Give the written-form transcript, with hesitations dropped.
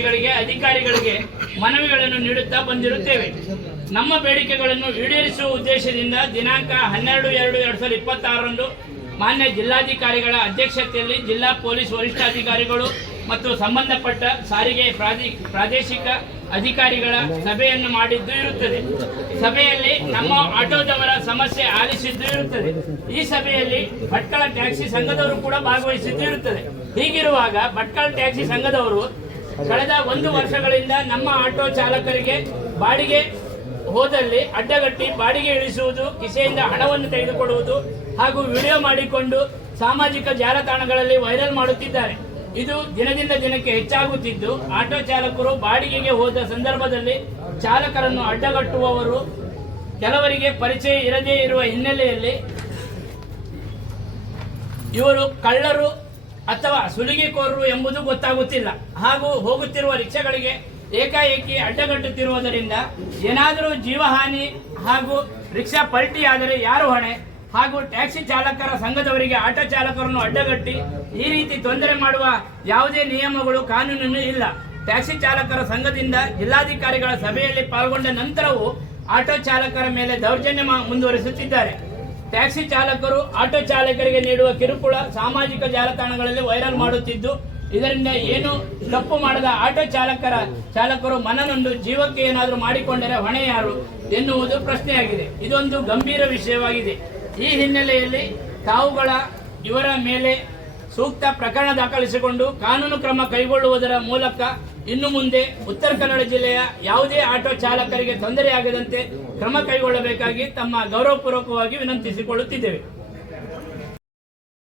ಜನಪ್ರತಿನಿಧಿಗಳಿಗೆ ಅಧಿಕಾರಿಗಳಿಗೆ ಮನವಿಗಳನ್ನು ನೀಡುತ್ತಾ ಬಂದಿರುತ್ತೇವೆ. ನಮ್ಮ ಬೇಡಿಕೆಗಳನ್ನು ಈಡೇರಿಸುವ ಉದ್ದೇಶದಿಂದ ದಿನಾಂಕ 12/2/2026ರಂದು ಮಾನ್ಯ ಜಿಲ್ಲಾಧಿಕಾರಿಗಳ ಅಧ್ಯಕ್ಷತೆಯಲ್ಲಿ ಜಿಲ್ಲಾ ಪೊಲೀಸ್ ವರಿಷ್ಠಾಧಿಕಾರಿಗಳು ಮತ್ತು ಸಂಬಂಧಪಟ್ಟ ಸಾರಿಗೆ ಪ್ರಾದೇಶಿಕ ಅಧಿಕಾರಿಗಳ ಸಭೆಯನ್ನು ಮಾಡಿದ್ದು ಇರುತ್ತದೆ. ಸಭೆಯಲ್ಲಿ ನಮ್ಮ ಆಟೋದವರ ಸಮಸ್ಯೆ ಆಲಿಸಿದ್ದು ಇರುತ್ತದೆ. ಈ ಸಭೆಯಲ್ಲಿ ಭಟ್ಕಳ ಟ್ಯಾಕ್ಸಿ ಸಂಘದವರು ಕೂಡ ಭಾಗವಹಿಸಿದ್ದು ಇರುತ್ತದೆ. ಹೀಗಿರುವಾಗ ಭಟ್ಕಳ ಟ್ಯಾಕ್ಸಿ ಸಂಘದವರು ಕಳೆದ 1 ವರ್ಷಗಳಿಂದ ನಮ್ಮ ಆಟೋ ಚಾಲಕರಿಗೆ ಬಾಡಿಗೆ ಹೋದಲ್ಲಿ ಅಡ್ಡಗಟ್ಟಿ ಬಾಡಿಗೆ ಇಳಿಸುವುದು, ಕಿಸೆಯಿಂದ ಹಣವನ್ನು ತೆಗೆದುಕೊಳ್ಳುವುದು ಹಾಗೂ ವಿಡಿಯೋ ಮಾಡಿಕೊಂಡು ಸಾಮಾಜಿಕ ಜಾಲತಾಣಗಳಲ್ಲಿ ವೈರಲ್ ಮಾಡುತ್ತಿದ್ದಾರೆ. ಇದು ದಿನದಿಂದ ದಿನಕ್ಕೆ ಹೆಚ್ಚಾಗುತ್ತಿದ್ದು, ಆಟೋ ಚಾಲಕರು ಬಾಡಿಗೆಗೆ ಹೋದ ಸಂದರ್ಭದಲ್ಲಿ ಚಾಲಕರನ್ನು ಅಡ್ಡಗಟ್ಟುವವರು ಕೆಲವರಿಗೆ ಪರಿಚಯ ಇರದೇ ಇರುವ ಹಿನ್ನೆಲೆಯಲ್ಲಿ ಇವರು ಕಳ್ಳರು ಅಥವಾ ಸುಲಿಗೆಕೋರರು ಎಂಬುದು ಗೊತ್ತಾಗುತ್ತಿಲ್ಲ. ಹಾಗೂ ಹೋಗುತ್ತಿರುವ ರಿಕ್ಷಾಗಳಿಗೆ ಏಕಾಏಕಿ ಅಡ್ಡಗಟ್ಟುತ್ತಿರುವುದರಿಂದ ಏನಾದರೂ ಜೀವಹಾನಿ ಹಾಗೂ ರಿಕ್ಷಾ ಪಲ್ಟಿ ಆದರೆ ಯಾರು ಹೊಣೆ? ಹಾಗೂ ಟ್ಯಾಕ್ಸಿ ಚಾಲಕರ ಸಂಘದವರಿಗೆ ಆಟೋ ಚಾಲಕರನ್ನು ಅಡ್ಡಗಟ್ಟಿ ಈ ರೀತಿ ತೊಂದರೆ ಮಾಡುವ ಯಾವುದೇ ನಿಯಮಗಳು ಕಾನೂನು ಇಲ್ಲ. ಟ್ಯಾಕ್ಸಿ ಚಾಲಕರ ಸಂಘದಿಂದ ಜಿಲ್ಲಾಧಿಕಾರಿಗಳ ಸಭೆಯಲ್ಲಿ ಪಾಲ್ಗೊಂಡ ನಂತರವೂ ಆಟೋ ಚಾಲಕರ ಮೇಲೆ ದೌರ್ಜನ್ಯ ಮುಂದುವರಿಸುತ್ತಿದ್ದಾರೆ. ಟ್ಯಾಕ್ಸಿ ಚಾಲಕರು ಆಟೋ ಚಾಲಕರಿಗೆ ನೀಡುವ ಕಿರುಕುಳ ಸಾಮಾಜಿಕ ಜಾಲತಾಣಗಳಲ್ಲಿ ವೈರಲ್ ಮಾಡುತ್ತಿದ್ದು, ಇದರಿಂದ ಏನು ತಪ್ಪು ಮಾಡದ ಆಟೋ ಚಾಲಕರು ಮನನೊಂದು ಜೀವಕ್ಕೆ ಏನಾದರೂ ಮಾಡಿಕೊಂಡರೆ ಹೊಣೆ ಯಾರು ಎನ್ನುವುದು ಪ್ರಶ್ನೆಯಾಗಿದೆ. ಇದೊಂದು ಗಂಭೀರ ವಿಷಯವಾಗಿದೆ. ಈ ಹಿನ್ನೆಲೆಯಲ್ಲಿ ಇವರ ಮೇಲೆ ಸೂಕ್ತ ಪ್ರಕರಣ ದಾಖಲಿಸಿಕೊಂಡು ಕಾನೂನು ಕ್ರಮ ಕೈಗೊಳ್ಳುವುದರ ಮೂಲಕ ಇನ್ನು ಮುಂದೆ ಉತ್ತರ ಕನ್ನಡ ಜಿಲ್ಲೆಯ ಯಾವುದೇ ಆಟೋ ಚಾಲಕರಿಗೆ ತೊಂದರೆಯಾಗದಂತೆ ಕ್ರಮ ಕೈಗೊಳ್ಳಬೇಕಾಗಿ ತಮ್ಮ ಗೌರವಪೂರ್ವಕವಾಗಿ ವಿನಂತಿಸಿಕೊಳ್ಳುತ್ತಿದ್ದೇವೆ.